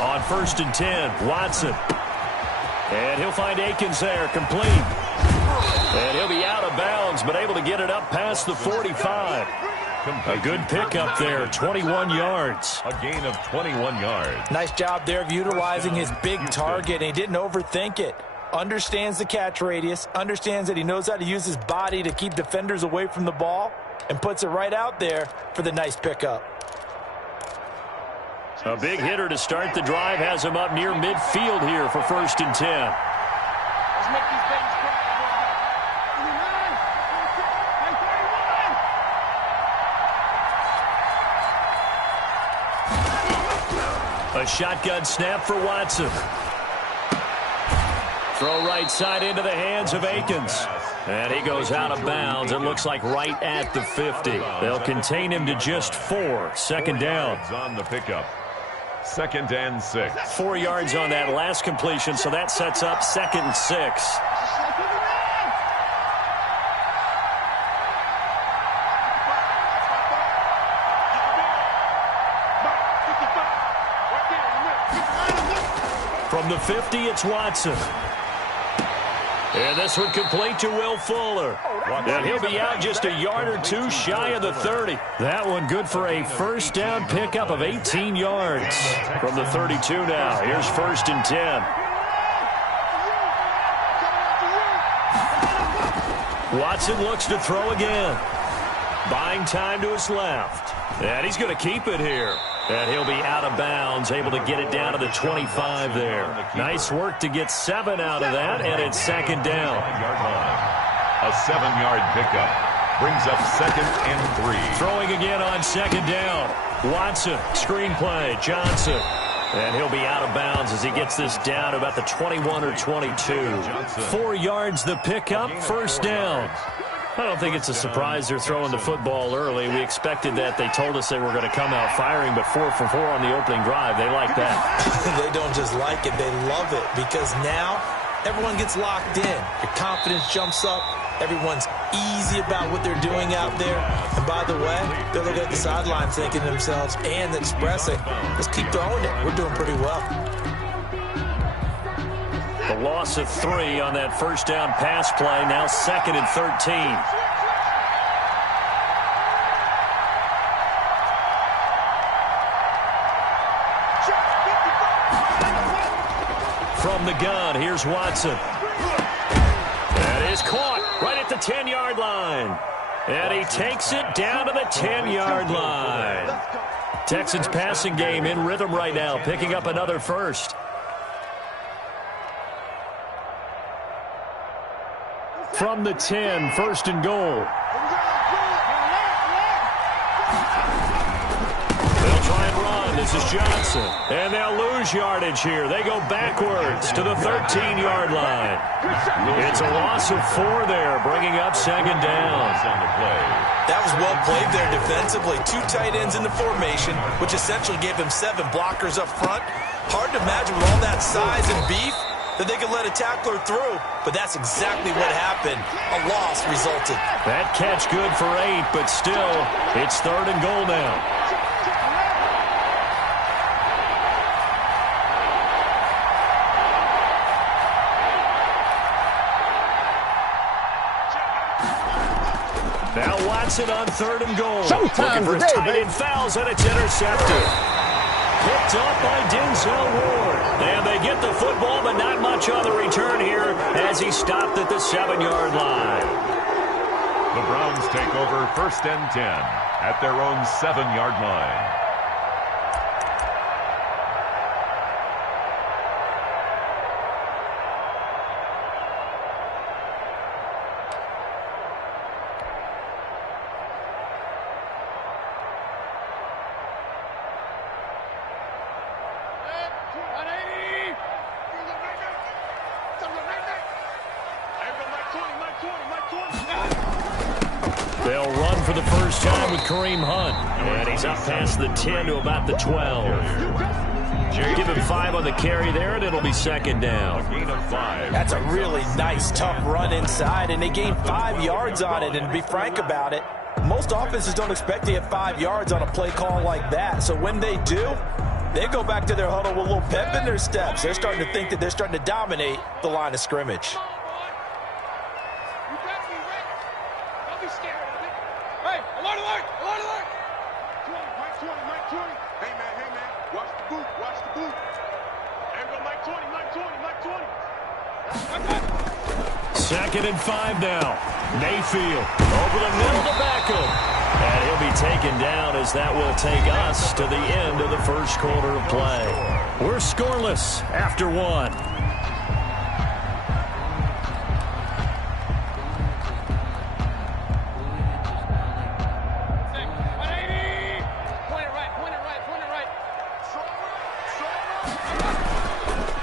On 1st and 10, Watson. And he'll find Akins there, complete. And he'll be out of bounds, but able to get it up past the 45. A good pickup there, 21 yards. A gain of 21 yards. Nice job there of utilizing his big target, and he didn't overthink it. Understands the catch radius, understands that he knows how to use his body to keep defenders away from the ball, and puts it right out there for the nice pickup. A big hitter to start the drive has him up near midfield here for 1st and 10. Let's make these babies cry. A shotgun snap for Watson. Throw right side into the hands of Akins. And he goes out of bounds. It looks like right at the 50. They'll contain him to just 4. 2nd down. On the pickup. 2nd and 6. 4 yards on that last completion, so that sets up 2nd and 6. From the 50, it's Watson. And this one complete to Will Fuller. And he'll be out just a yard or two shy of the 30. That one good for a 1st down pickup of 18 yards. From the 32 now, here's 1st and 10. Watson looks to throw again. Buying time to his left. And he's going to keep it here. And he'll be out of bounds, able to get it down to the 25 there. Nice work to get 7 out of that, and it's 2nd down. A 7-yard pickup brings up 2nd and 3. Throwing again on 2nd down. Watson, screenplay, Johnson. And he'll be out of bounds as he gets this down to about the 21 or 22. 4 yards the pickup, 1st down. I don't think it's a surprise they're throwing the football early. We expected that. They told us they were going to come out firing, but 4 for 4 on the opening drive. They like that. They don't just like it, they love it, because now everyone gets locked in. Your confidence jumps up. Everyone's easy about what they're doing out there. And by the way, they're looking at the sideline thinking to themselves and expressing, let's keep throwing it. We're doing pretty well. A loss of 3 on that 1st down pass play. Now 2nd and 13. From the gun, here's Watson. That is caught right at the 10-yard line. And he takes it down to the 10-yard line. Texans passing game in rhythm right now, picking up another 1st. From the 10, 1st and goal. They'll try and run. This is Johnson. And they'll lose yardage here. They go backwards to the 13-yard line. It's a loss of 4 there, bringing up 2nd down. That was well played there defensively. 2 tight ends in the formation, which essentially gave him 7 blockers up front. Hard to imagine with all that size and beef that they could let a tackler through, but that's exactly what happened. A loss resulted. That catch good for 8, but still, it's 3rd and goal now. Now Watson on 3rd and goal. Looking for his tight end fouls, and it's intercepted. Picked up by Denzel Ward. And they get the football, but not much on the return here as he stopped at the 7-yard line. The Browns take over 1st and 10 at their own 7-yard line. They'll run for the first time with Kareem Hunt. And he's up past the 10 to about the 12. Give him 5 on the carry there, and it'll be 2nd down. That's a really nice, tough run inside, and they gained 5 yards on it. And to be frank about it, most offenses don't expect to get 5 yards on a play call like that. So when they do, They go back to their huddle with a little pep in their steps. They're starting to think that they're starting to dominate the line of scrimmage. You better be ready. Don't be scared of it. Hey, alert, alert, alert, alert. 20, Mike 20, Mike 20. Hey, man, watch the boot, watch the boot. There we go, Mike 20, Mike 20, Mike 20. Second and 5 now. Mayfield over the middle to Beckham. And he'll be taken down as that will take us to the end of the first quarter of play. We're scoreless after one.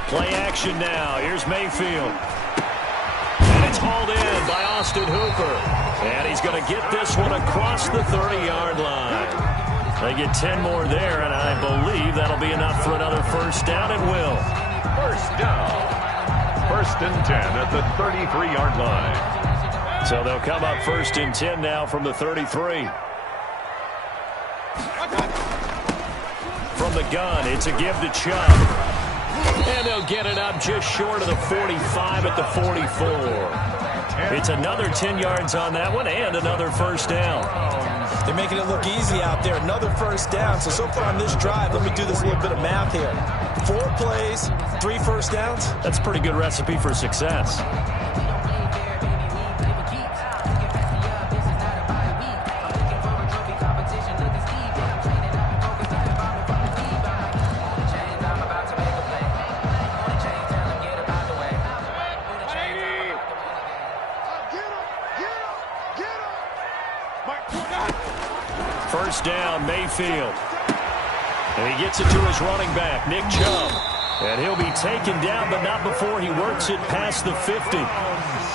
Play action now. Here's Mayfield. And it's hauled in by Austin Hooper. And he's going to get this one across the 30-yard line. They get 10 more there, and I believe that'll be enough for another first down, and will. First down. First and 10 at the 33-yard line. So they'll come up first and 10 now from the 33. From the gun, it's a give to Chubb. And they'll get it up just short of the 45 at the 44. It's another 10 yards on that one and another first down. They're making it look easy out there. Another first down. So far on this drive, let me do this little bit of math here. 4 plays, 3 first downs. That's a pretty good recipe for success. First down, Mayfield. And he gets it to his running back, Nick Chubb. And he'll be taken down, but not before he works it past the 50.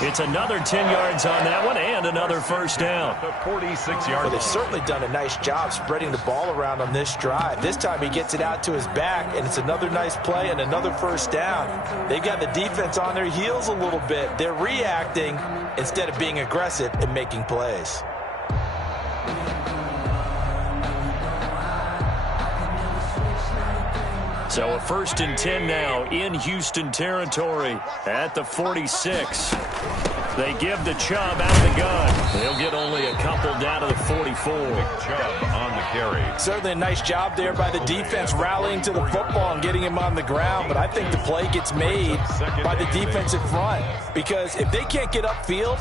It's another 10 yards on that one and another first down. The 46-yard line. They've certainly done a nice job spreading the ball around on this drive. This time he gets it out to his back, and it's another nice play and another first down. They've got the defense on their heels a little bit. They're reacting instead of being aggressive and making plays. So a first and 10 now in Houston territory at the 46. They give to Chubb out of the gun. They'll get only a couple down to the 44. Chubb on the carry. Certainly a nice job there by the defense rallying to the football and getting him on the ground, but I think the play gets made by the defensive front, because if they can't get upfield,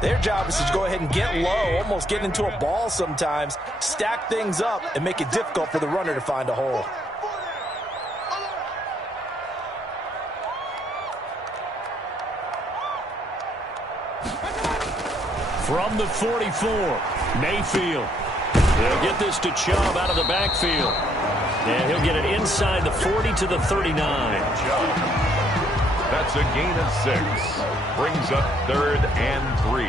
their job is to go ahead and get low, almost get into a ball sometimes, stack things up, and make it difficult for the runner to find a hole. From the 44, Mayfield. He'll get this to Chubb out of the backfield. And he'll get it inside the 40 to the 39. That's a gain of 6. Brings up 3rd and 3.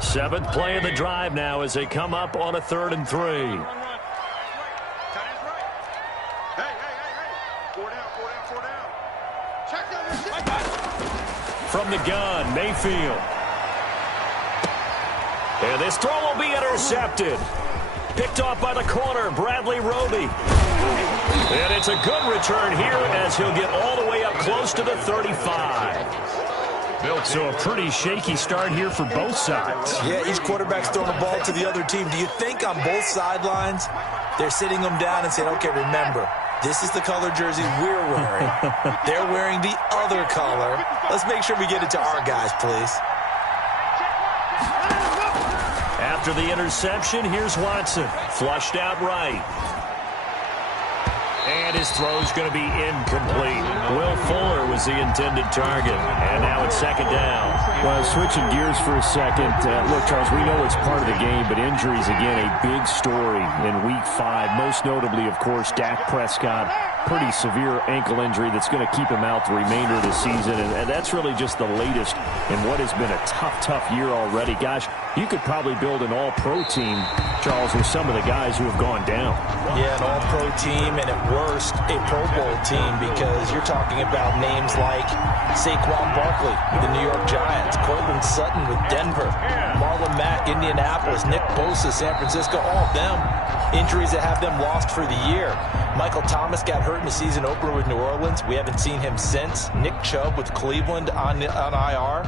7th play of the drive now as they come up on a 3rd and 3. From the gun, Mayfield. And this throw will be intercepted. Picked off by the corner, Bradley Roby. And it's a good return here as he'll get all the way up close to the 35. So a pretty shaky start here for both sides. Yeah, each quarterback's throwing the ball to the other team. Do you think on both sidelines they're sitting them down and saying, okay, remember, this is the color jersey we're wearing. They're wearing the other color. Let's make sure we get it to our guys, please. After the interception, here's Watson. Flushed out right. And his throw's going to be incomplete. Will Fuller was the intended target. And now it's 2nd down. Well, switching gears for a second. Look, Charles, we know it's part of the game, but injuries, again, a big story in Week 5. Most notably, of course, Dak Prescott. Pretty severe ankle injury that's going to keep him out the remainder of the season. And that's really just the latest in what has been a tough year already. Gosh, you could probably build an all-pro team, Charles, with some of the guys who have gone down. Yeah, an all-pro team, and at worst, a Pro Bowl team, because you're talking about names like Saquon Barkley, the New York Giants, Cortland Sutton with Denver, Marlon Mack, Indianapolis, Nick Bosa, San Francisco, all of them injuries that have them lost for the year. Michael Thomas got hurt in the season opener with New Orleans. We haven't seen him since. Nick Chubb with Cleveland on IR.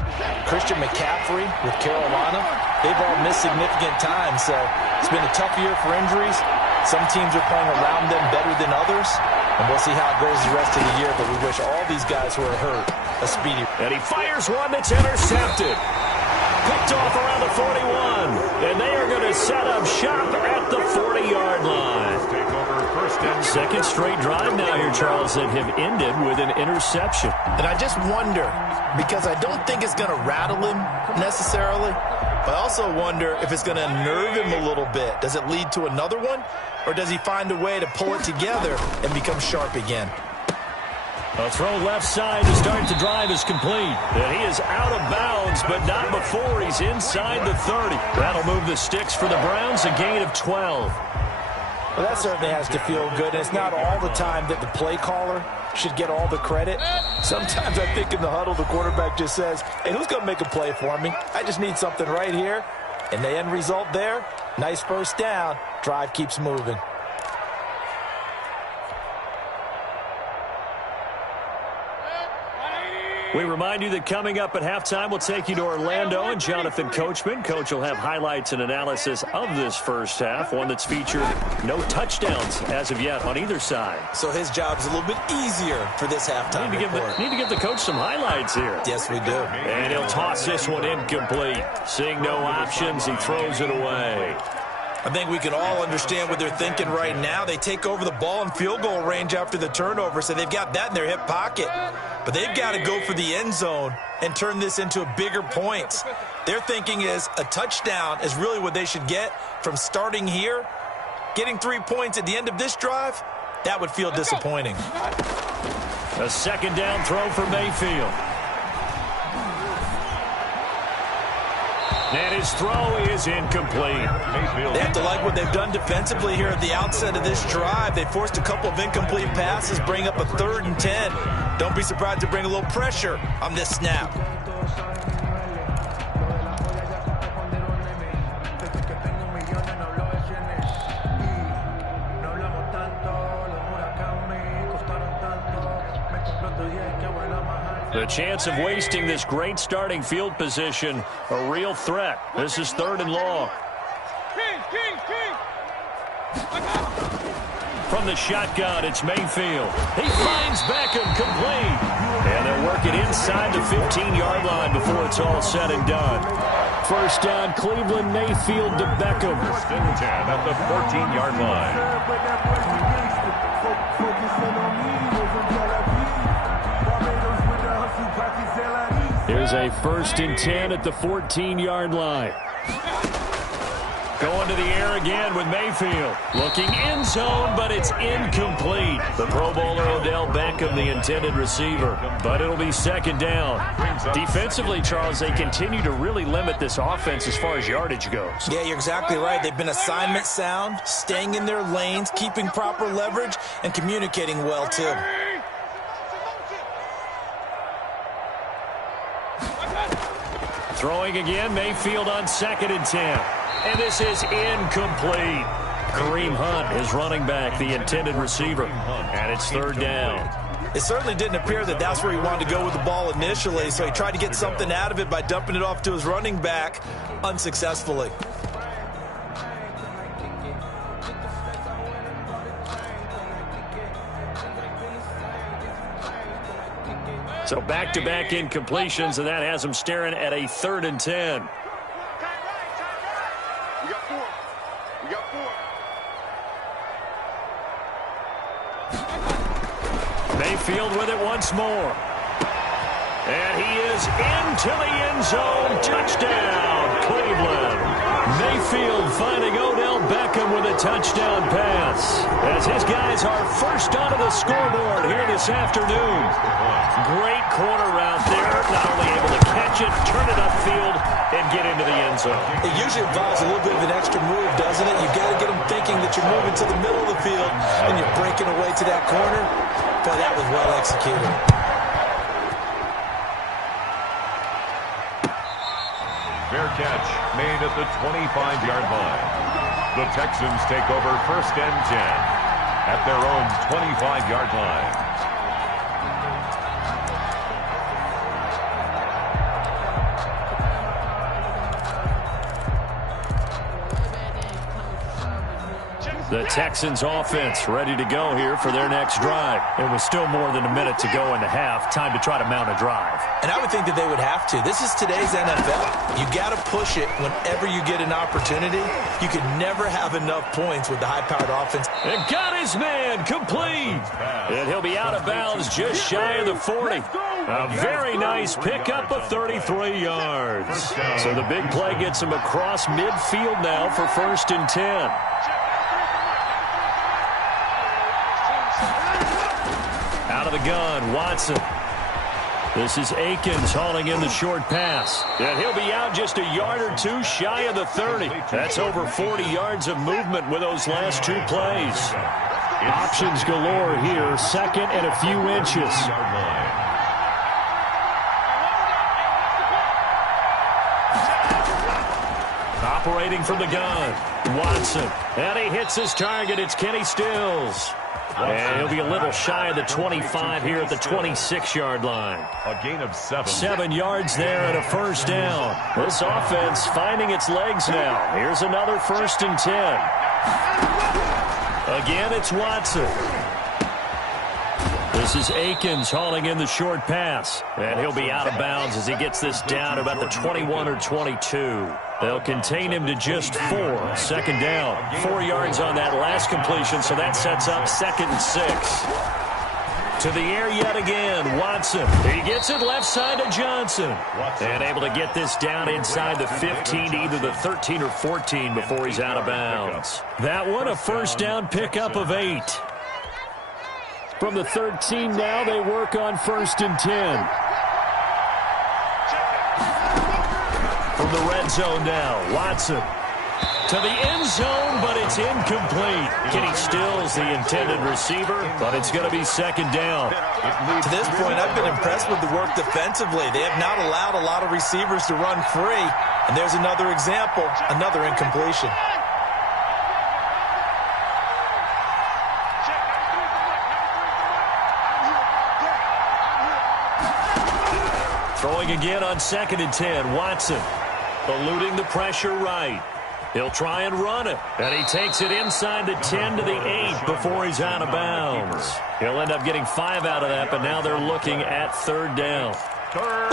Christian McCaffrey with Carolina. They've all missed significant time, so it's been a tough year for injuries. Some teams are playing around them better than others, and we'll see how it goes the rest of the year, but we wish all these guys who are hurt a speedy. And he fires one that's intercepted. Picked off around the 41, and they are going to set up shop at the 40-yard line. Second straight drive now here, Charles, that have ended with an interception. And I just wonder, because I don't think it's going to rattle him necessarily, but I also wonder if it's going to nerve him a little bit. Does it lead to another one, or does he find a way to pull it together and become sharp again? A throw left side to start the drive is complete. And he is out of bounds, but not before he's inside the 30. That'll move the sticks for the Browns, a gain of 12. Well, that certainly has to feel good. And it's not all the time that the play caller should get all the credit. Sometimes I think in the huddle, the quarterback just says, hey, who's going to make a play for me? I just need something right here. And the end result there, nice first down. Drive keeps moving. We remind you that coming up at halftime, we'll take you to Orlando and Jonathan Coachman. Coach will have highlights and analysis of this first half, one that's featured no touchdowns as of yet on either side. So his job is a little bit easier for this halftime report. Need to give the coach some highlights here. Yes, we do. And he'll toss this one incomplete. Seeing no options, he throws it away. I think we can all understand what they're thinking right now. They take over the ball in field goal range after the turnover, so they've got that in their hip pocket. But they've got to go for the end zone and turn this into bigger points. Their thinking is a touchdown is really what they should get from starting here. Getting 3 points at the end of this drive, that would feel disappointing. A second down throw for Mayfield. And his throw is incomplete. They have to like what they've done defensively here at the outset of this drive. They forced a couple of incomplete passes, bring up a 3rd and 10. Don't be surprised to bring a little pressure on this snap. The chance of wasting this great starting field position, a real threat. This is 3rd and long. From the shotgun, it's Mayfield. He finds Beckham complete. And they'll work it inside the 15-yard line before it's all said and done. First down, Cleveland, Mayfield to Beckham. 1st and 10 at the 14-yard line. Here's a 1st and 10 at the 14-yard line. Going to the air again with Mayfield. Looking end zone, but it's incomplete. The Pro Bowler Odell Beckham, the intended receiver. But it'll be 2nd down. Defensively, Charles, they continue to really limit this offense as far as yardage goes. Yeah, you're exactly right. They've been assignment sound, staying in their lanes, keeping proper leverage, and communicating well, too. Throwing again, Mayfield on 2nd and 10. And this is incomplete. Kareem Hunt is running back, the intended receiver. And it's 3rd down. It certainly didn't appear that that's where he wanted to go with the ball initially, so he tried to get something out of it by dumping it off to his running back unsuccessfully. So back-to-back incompletions, and that has him staring at a 3rd and 10. We got 4. We got 4. Mayfield with it once more. And he is into the end zone. Touchdown, Cleveland. Mayfield finding Odell Beckham with a touchdown pass. As his guys are first onto the scoreboard here this afternoon. Great corner route there. Not only able to catch it, turn it upfield, and get into the end zone. It usually involves a little bit of an extra move, doesn't it? You've got to get them thinking that you're moving to the middle of the field and you're breaking away to that corner. Boy, that was well executed. Fair catch made at the 25-yard line. The Texans take over 1st and 10 at their own 25-yard line. The Texans offense ready to go here for their next drive. It was still more than a minute to go in the half. Time to try to mount a drive. And I would think that they would have to. This is today's NFL. You got to push it whenever you get an opportunity. You can never have enough points with the high-powered offense. And got his man complete. And he'll be out of bounds just shy of the 40. A very nice pickup of 33 yards. So the big play gets him across midfield now for 1st and 10. Out of the gun, Watson. This is Akins hauling in the short pass. And he'll be out just a yard or two shy of the 30. That's over 40 yards of movement with those last 2 plays. Options galore here. 2nd and a few inches. Operating from the gun, Watson. And he hits his target. It's Kenny Stills. And he'll be a little shy of the 25 here at the 26-yard line. A gain of 7. 7 yards there and a 1st down. This offense finding its legs now. Here's another 1st and 10. Again, it's Watson. This is Akins hauling in the short pass. And he'll be out of bounds as he gets this down about the 21 or 22. They'll contain him to just 4. 2nd down. 4 yards on that last completion, so that sets up 2nd and 6. To the air yet again, Watson. He gets it left side to Johnson. And able to get this down inside the 15, either the 13 or 14 before he's out of bounds. That one, a 1st down pickup of 8. From the 13 now, they work on 1st and 10. From the red zone now, Watson to the end zone, but it's incomplete. Kenny Stills, the intended receiver, but it's going to be 2nd down. To this point, I've been impressed with the work defensively. They have not allowed a lot of receivers to run free. And there's another example, another incompletion. Throwing again on 2nd and 10, Watson. Eluding the pressure right. He'll try and run it. And he takes it inside the 10 to the 8 before he's out of bounds. He'll end up getting 5 out of that, but now they're looking at 3rd down.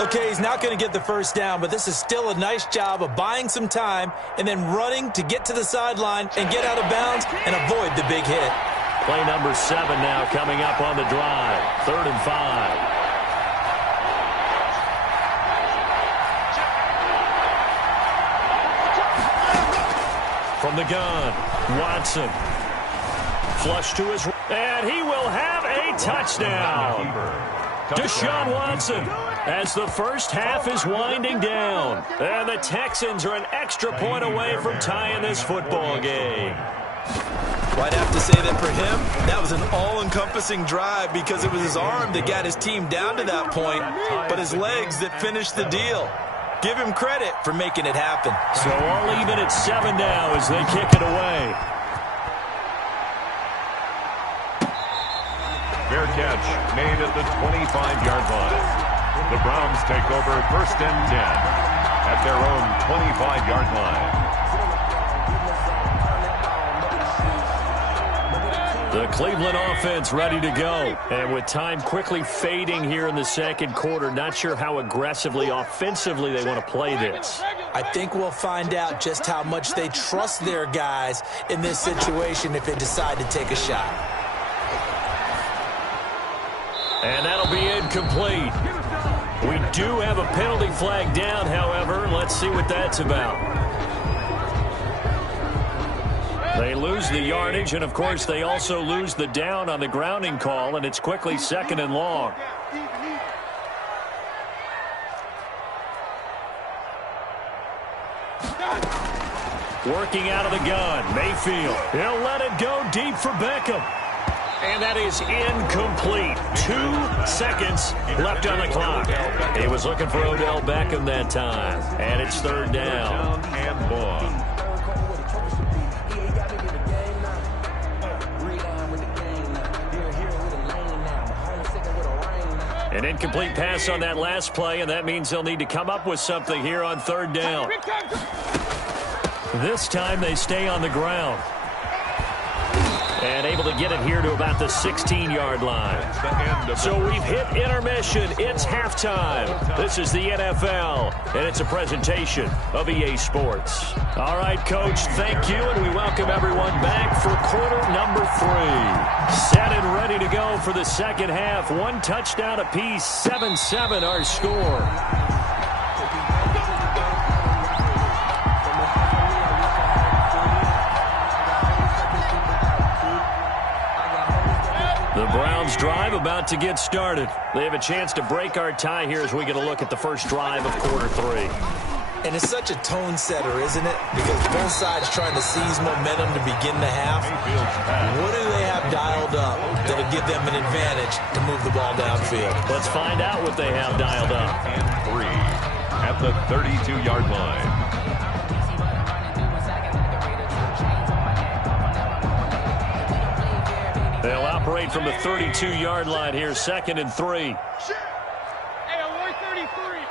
Okay, he's not going to get the 1st down, but this is still a nice job of buying some time and then running to get to the sideline and get out of bounds and avoid the big hit. Play number 7 now coming up on the drive. 3rd and 5. From the gun, Watson. Flush to his... And he will have a touchdown. Deshaun Watson as the first half is winding down. And the Texans are an extra point away from tying this football game. Well, I'd have to say that for him, that was an all-encompassing drive because it was his arm that got his team down to that point, but his legs that finished the deal. Give him credit for making it happen. So all even at 7 now as they kick it away. Fair catch made at the 25-yard line. The Browns take over 1st and 10 at their own 25-yard line. The Cleveland offense ready to go. And with time quickly fading here in the 2nd quarter, not sure how aggressively, offensively they want to play this. I think we'll find out just how much they trust their guys in this situation if they decide to take a shot. And that'll be incomplete. We do have a penalty flag down, however. Let's see what that's about. They lose the yardage, and, of course, they also lose the down on the grounding call, and it's quickly 2nd and long. Working out of the gun, Mayfield. He'll let it go deep for Beckham. And that is incomplete. 2 seconds left on the clock. He was looking for Odell Beckham that time. And it's third down. And long. An incomplete pass on that last play, and that means they'll need to come up with something here on third down. This time they stay on the ground. And able to get it here to about the 16-yard line. So we've hit intermission. It's halftime. This is the NFL, and it's a presentation of EA Sports. All right, Coach, thank you, and we welcome everyone back for quarter number 3. Set and ready to go for the second half. 1 touchdown apiece, 7-7 our score. The Browns drive about to get started. They have a chance to break our tie here as we get a look at the first drive of quarter 3. And it's such a tone setter, isn't it? Because both sides trying to seize momentum to begin the half. What do they have dialed up that'll give them an advantage to move the ball downfield? Let's find out what they have dialed up. And 3 at the 32-yard line. They'll operate from the 32-yard line here, 2nd and 3. Hey, alert 33.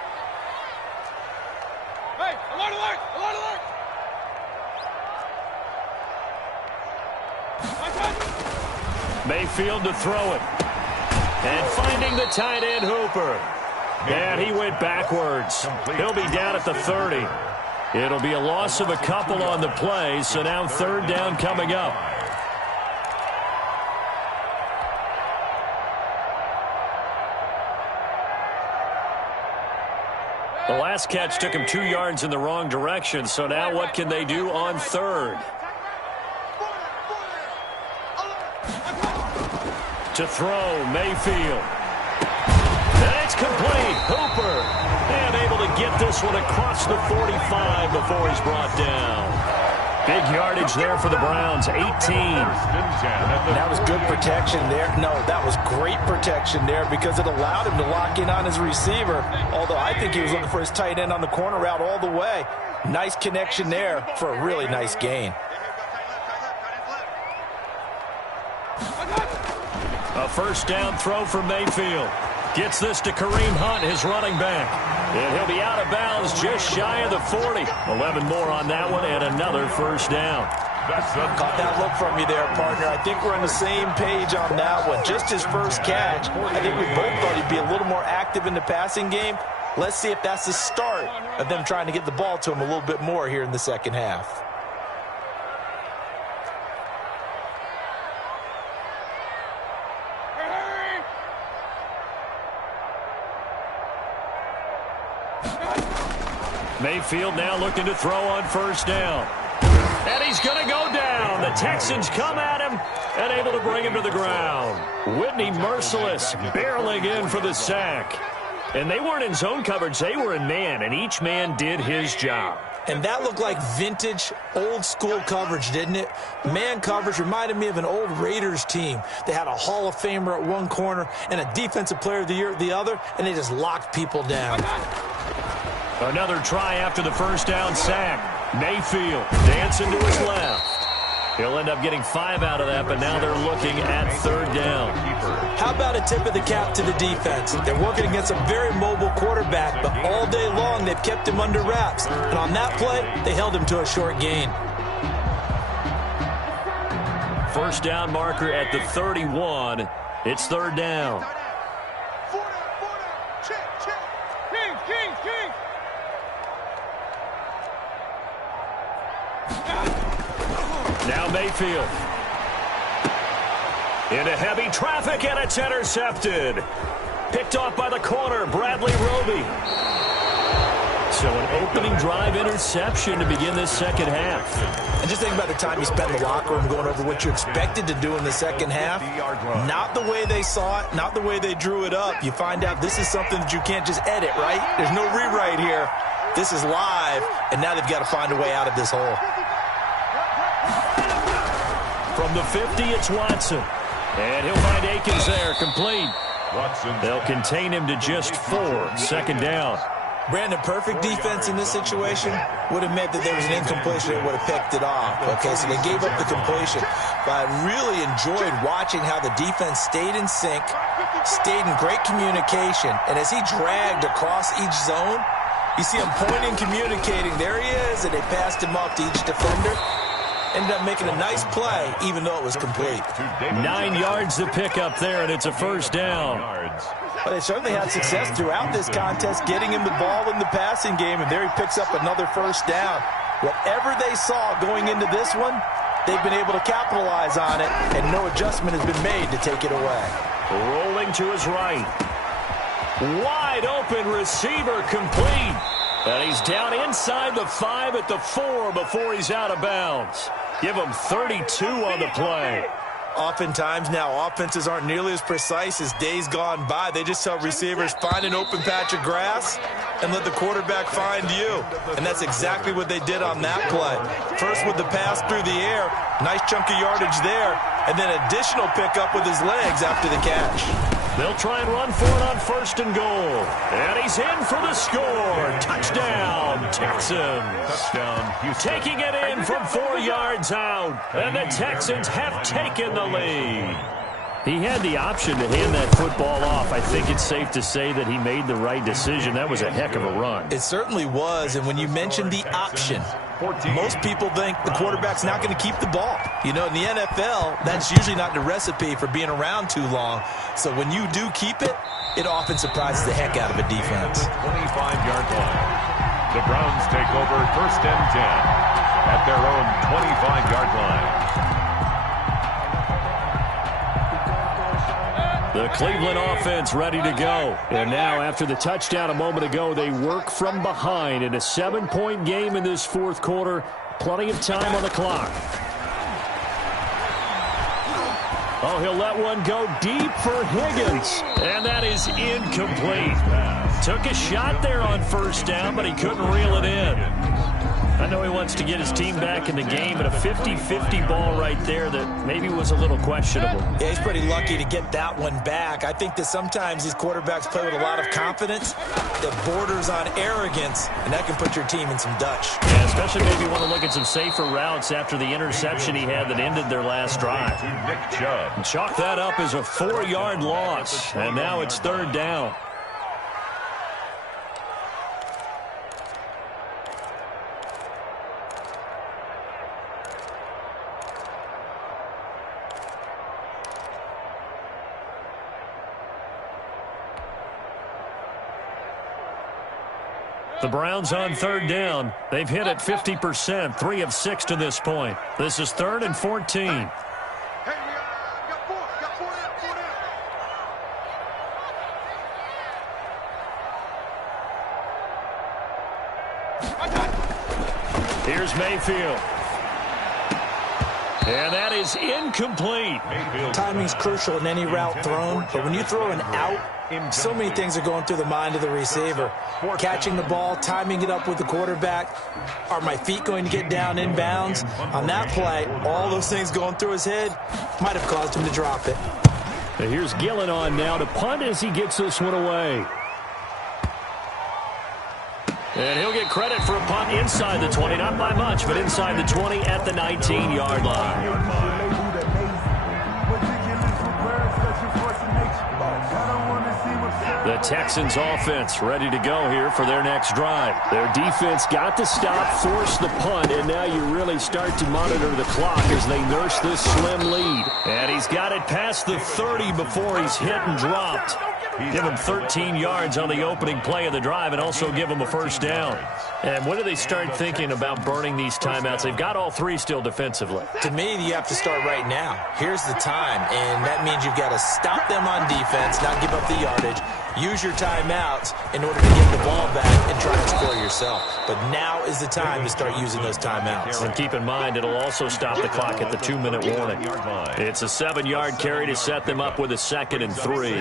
Hey, alert, alert, alert, alert. Mayfield to throw it. And finding the tight end, Hooper. And he went backwards. He'll be down at the 30. It'll be a loss of a couple on the play, so now third down coming up. The last catch took him 2 yards in the wrong direction, so now what can they do on third? To throw, Mayfield. And it's complete. Hooper. And able to get this one across the 45 before he's brought down. Big yardage there for the Browns, 18. That was good protection there. No, that was great protection there because it allowed him to lock in on his receiver, although I think he was looking for his tight end on the corner route all the way. Nice connection there for a really nice gain. A first down throw for Mayfield. Gets this to Kareem Hunt, his running back. And he'll be out of bounds just shy of the 40. 11 more on that one and another first down. Caught that look from you there, partner. I think we're on the same page on that one. Just his first catch. I think we both thought he'd be a little more active in the passing game. Let's see if that's the start of them trying to get the ball to him a little bit more here in the second half. Mayfield now looking to throw on first down. And he's going to go down. The Texans come at him and able to bring him to the ground. Whitney Merciless barreling in for the sack. And they weren't in zone coverage. They were in man, and each man did his job. And that looked like vintage, old-school coverage, didn't it? Man coverage reminded me of an old Raiders team. They had a Hall of Famer at one corner and a Defensive Player of the Year at the other, and they just locked people down. Another try after the first down sack. Mayfield dancing to his left. He'll end up getting 5 out of that, but now they're looking at third down. How about a tip of the cap to the defense? They're working against a very mobile quarterback, but all day long they've kept him under wraps. And on that play, they held him to a short gain. First down marker at the 31. It's third down. Now Mayfield. Into heavy traffic, and it's intercepted. Picked off by the corner, Bradley Roby. So an opening drive interception to begin this second half. And just think about the time you spent in the locker room going over what you expected to do in the second half. Not the way they saw it, not the way they drew it up. You find out this is something that you can't just edit, right? There's no rewrite here. This is live, and now they've got to find a way out of this hole. From the 50, it's Watson. And he'll find Akins there, complete. Watson. They'll contain him to just 4. 2nd down. Brandon, perfect defense in this situation would have meant that there was an incompletion that would have picked it off. Okay, so they gave up the completion. But I really enjoyed watching how the defense stayed in sync, stayed in great communication, and as he dragged across each zone, you see him pointing, communicating. There he is, and they passed him off to each defender. Ended up making a nice play, even though it was complete. 9 yards to pick up there, and it's a 1st down. But they certainly had success throughout this contest, getting him the ball in the passing game, and there he picks up another 1st down. Whatever they saw going into this one, they've been able to capitalize on it, and no adjustment has been made to take it away. Rolling to his right. Wide open receiver, complete. And he's down inside the 5 at the 4 before he's out of bounds. Give him 32 on the play. Oftentimes now, offenses aren't nearly as precise as days gone by. They just tell receivers, find an open patch of grass and let the quarterback find you. And that's exactly what they did on that play. First with the pass through the air, nice chunk of yardage there, and then additional pickup with his legs after the catch. They'll try and run for it on 1st and goal. And he's in for the score. Touchdown, Texans. Touchdown, Houston. Taking it in from 4 yards out. And the Texans have taken the lead. He had the option to hand that football off. I think it's safe to say that he made the right decision. That was a heck of a run. It certainly was, and when you mentioned the option, most people think the quarterback's not going to keep the ball. You know, in the NFL, that's usually not the recipe for being around too long. So when you do keep it, it often surprises the heck out of a defense. 25-yard line. The Browns take over 1st and 10 at their own 25-yard line. The Cleveland offense ready to go. And now, after the touchdown a moment ago, they work from behind in a 7-point game in this 4th quarter. Plenty of time on the clock. Oh, he'll let one go deep for Higgins. And that is incomplete. Took a shot there on 1st down, but he couldn't reel it in. I know he wants to get his team back in the game, but a 50-50 ball right there that maybe was a little questionable. Yeah, he's pretty lucky to get that one back. I think that sometimes these quarterbacks play with a lot of confidence that borders on arrogance, and that can put your team in some Dutch. Yeah, especially maybe want to look at some safer routes after the interception he had that ended their last drive. Nick Chubb. And chalk that up as a 4-yard loss, and now it's 3rd down. The Browns on 3rd down. They've hit it 50%, 3 of 6 to this point. This is 3rd and 14. Hey, we got 4 down. Here's Mayfield. And that is incomplete. Timing's crucial in any route thrown, but when you throw an out, so many things are going through the mind of the receiver. Catching the ball, timing it up with the quarterback. Are my feet going to get down inbounds? On that play, all those things going through his head might have caused him to drop it. And here's Gillen on now to punt as he gets this one away. And he'll get credit for a punt inside the 20, not by much, but inside the 20 at the 19-yard line. The Texans offense ready to go here for their next drive. Their defense got to stop, force the punt, and now you really start to monitor the clock as they nurse this slim lead. And he's got it past the 30 before he's hit and dropped. Give him 13 yards on the opening play of the drive and also give him a 1st down. And when do they start thinking about burning these timeouts? They've got all 3 still defensively. To me, you have to start right now. Here's the time, and that means you've got to stop them on defense, not give up the yardage, use your timeouts in order to get the ball back and try and score yourself. But now is the time to start using those timeouts. And keep in mind, it'll also stop the clock at the 2-minute warning. It's a 7-yard carry to set them up with a 2nd and 3.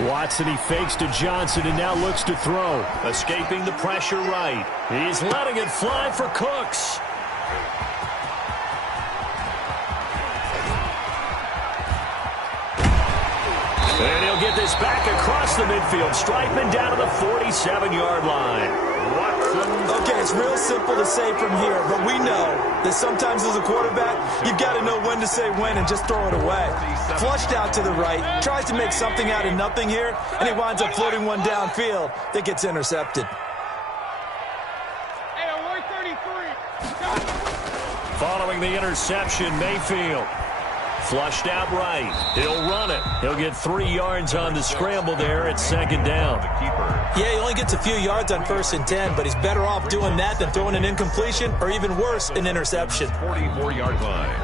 Watson, he fakes to Johnson and now looks to throw. Escaping the pressure right. He's letting it fly for Cooks. And he'll get this back across the midfield stripe and down to the 47-yard line. Okay, it's real simple to say from here, but we know that sometimes as a quarterback, you've got to know when to say when and just throw it away. Flushed out to the right, tries to make something out of nothing here, and he winds up floating one downfield that gets intercepted. Hey, 133. Following the interception, Mayfield. Flushed out right. He'll run it. He'll get 3 yards on the scramble there at second down. Yeah, he only gets a few yards on 1st and 10, but he's better off doing that than throwing an incompletion or even worse, an interception. 44-yard line.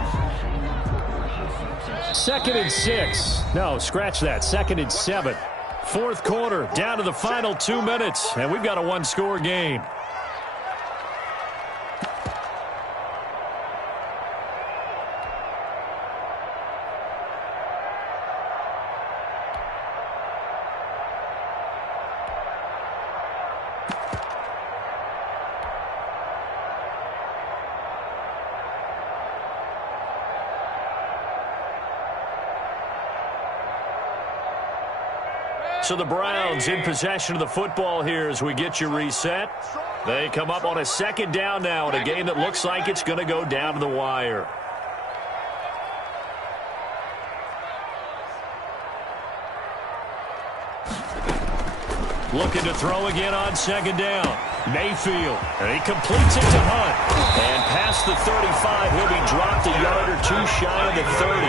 2nd and 6. No, scratch that. 2nd and 7. 4th quarter, down to the final 2 minutes, and we've got a one-score game. So the Browns in possession of the football here as we get you reset. They come up on a 2nd down now in a game that looks like it's going to go down to the wire. Looking to throw again on 2nd down. Mayfield, and he completes it to Hunt. And past the 35, he'll be dropped a yard or two shy of the 30.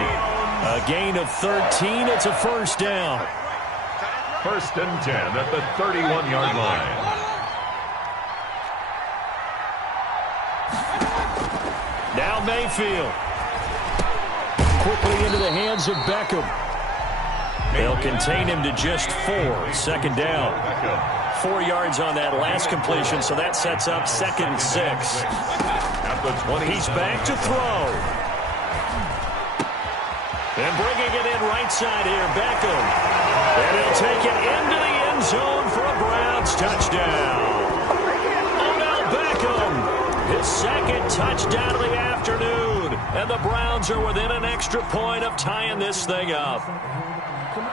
A gain of 13, it's a 1st down. 1st and 10 at the 31-yard line. Now Mayfield. Quickly into the hands of Beckham. They'll contain him to just 4. 2nd down. 4 yards on that last completion, so that sets up 2nd and 6. At the 20. He's back to throw. And bringing it in right side here, Beckham. And he'll take it into the end zone for a Browns touchdown. Odell Beckham, his 2nd touchdown of the afternoon. And the Browns are within an extra point of tying this thing up.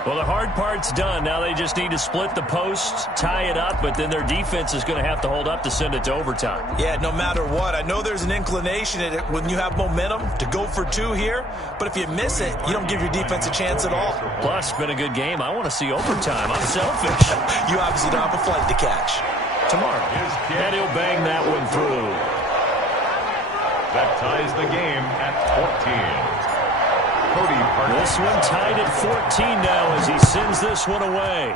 Well, the hard part's done. Now they just need to split the posts, tie it up, but then their defense is going to have to hold up to send it to overtime. Yeah, no matter what. I know there's an inclination in it when you have momentum to go for 2 here, but if you miss it, you don't give your defense a chance at all. Plus, it's been a good game. I want to see overtime. I'm selfish. You obviously don't have a flight to catch. Tomorrow. And he'll bang that one through. That ties the game at 14. This one tied at 14 now as he sends this one away.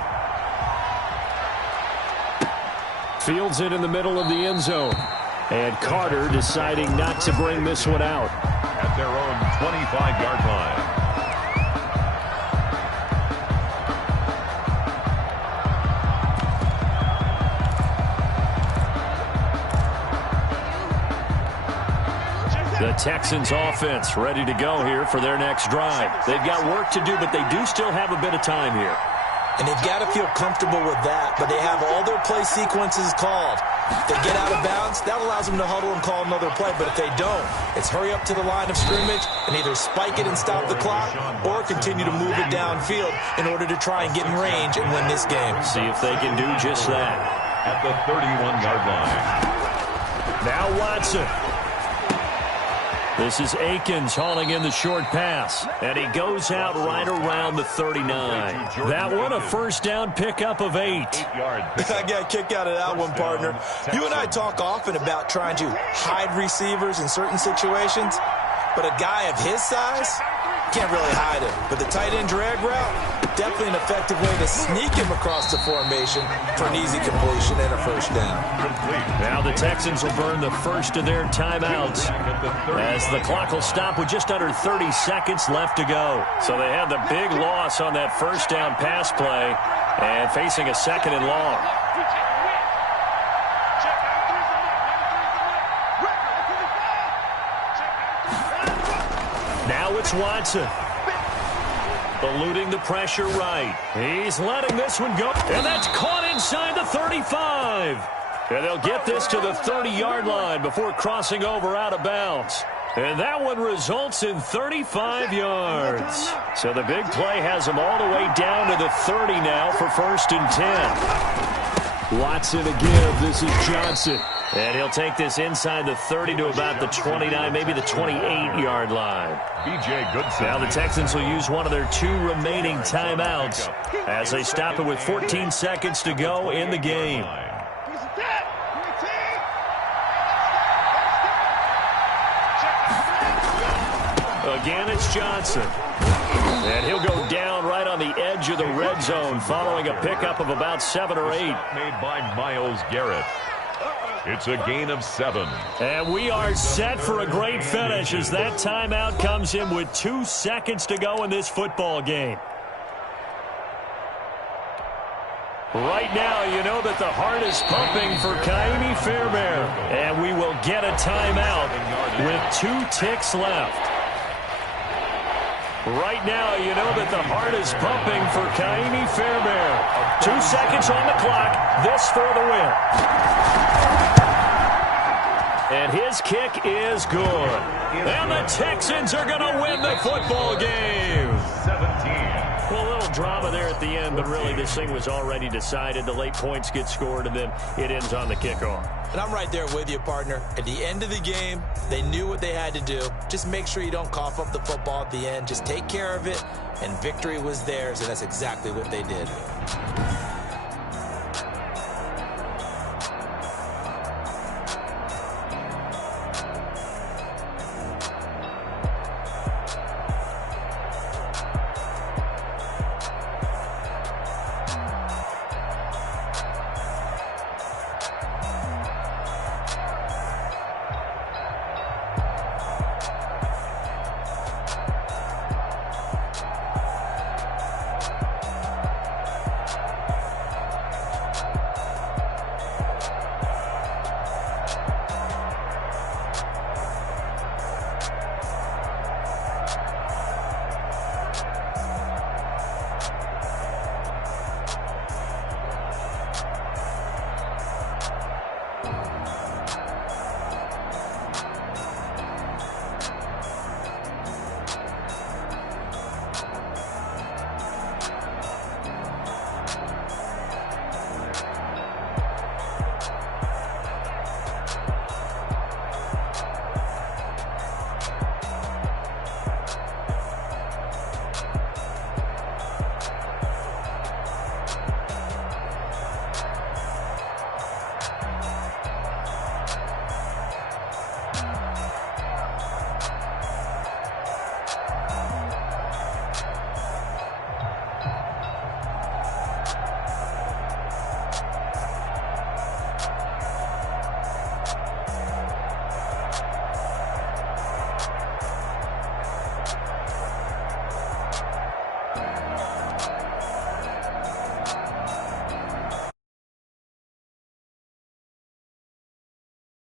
Fields it in the middle of the end zone. And Carter deciding not to bring this one out. At their own 25-yard line. The Texans offense ready to go here for their next drive. They've got work to do, but they do still have a bit of time here. And they've got to feel comfortable with that, but they have all their play sequences called. If they get out of bounds, that allows them to huddle and call another play, but if they don't, it's hurry up to the line of scrimmage and either spike it and stop the clock or continue to move it downfield in order to try and get in range and win this game. See if they can do just that. At the 31-yard line. Now Watson. This is Akins hauling in the short pass, and he goes out right around the 39. That one a 1st down pickup of 8. I got a kick out of that one, partner. You and I talk often about trying to hide receivers in certain situations, but a guy of his size can't really hide him. But the tight end drag route, definitely an effective way to sneak him across the formation for an easy completion and a 1st down. Now the Texans will burn the first of their timeouts as the clock will stop with just under 30 seconds left to go. So they had the big loss on that 1st down pass play and facing a 2nd and long. Now it's Watson. eluding the pressure right. He's letting this one go, and that's caught inside the 35. And they'll get this to the 30-yard line before crossing over out of bounds. And that one results in 35 yards. So the big play has them all the way down to the 30 now for 1st and 10. Watson again. This is Johnson. And he'll take this inside the 30 to about the 29, maybe the 28-yard line. B.J. Goodson. Now the Texans will use one of their 2 remaining timeouts as they stop it with 14 seconds to go in the game. Again, it's Johnson. And he'll go down right on the edge of the red zone following a pickup of about 7 or 8. Made by Myles Garrett. It's a gain of 7. And we are set for a great finish as that timeout comes in with 2 seconds to go in this football game. Right now, you know that the heart is pumping for Kaimi Fairbairn. And we will get a timeout with 2 ticks left. Right now, you know that the heart is pumping for Kaimi Fairbairn. 2 seconds on the clock. This for the win. And his kick is good. And the Texans are going to win the football game. 17. Well, a little drama there at the end, but really this thing was already decided. The late points get scored, and then it ends on the kickoff. And I'm right there with you, partner. At the end of the game, they knew what they had to do. Just make sure you don't cough up the football at the end. Just take care of it, and victory was theirs, and that's exactly what they did.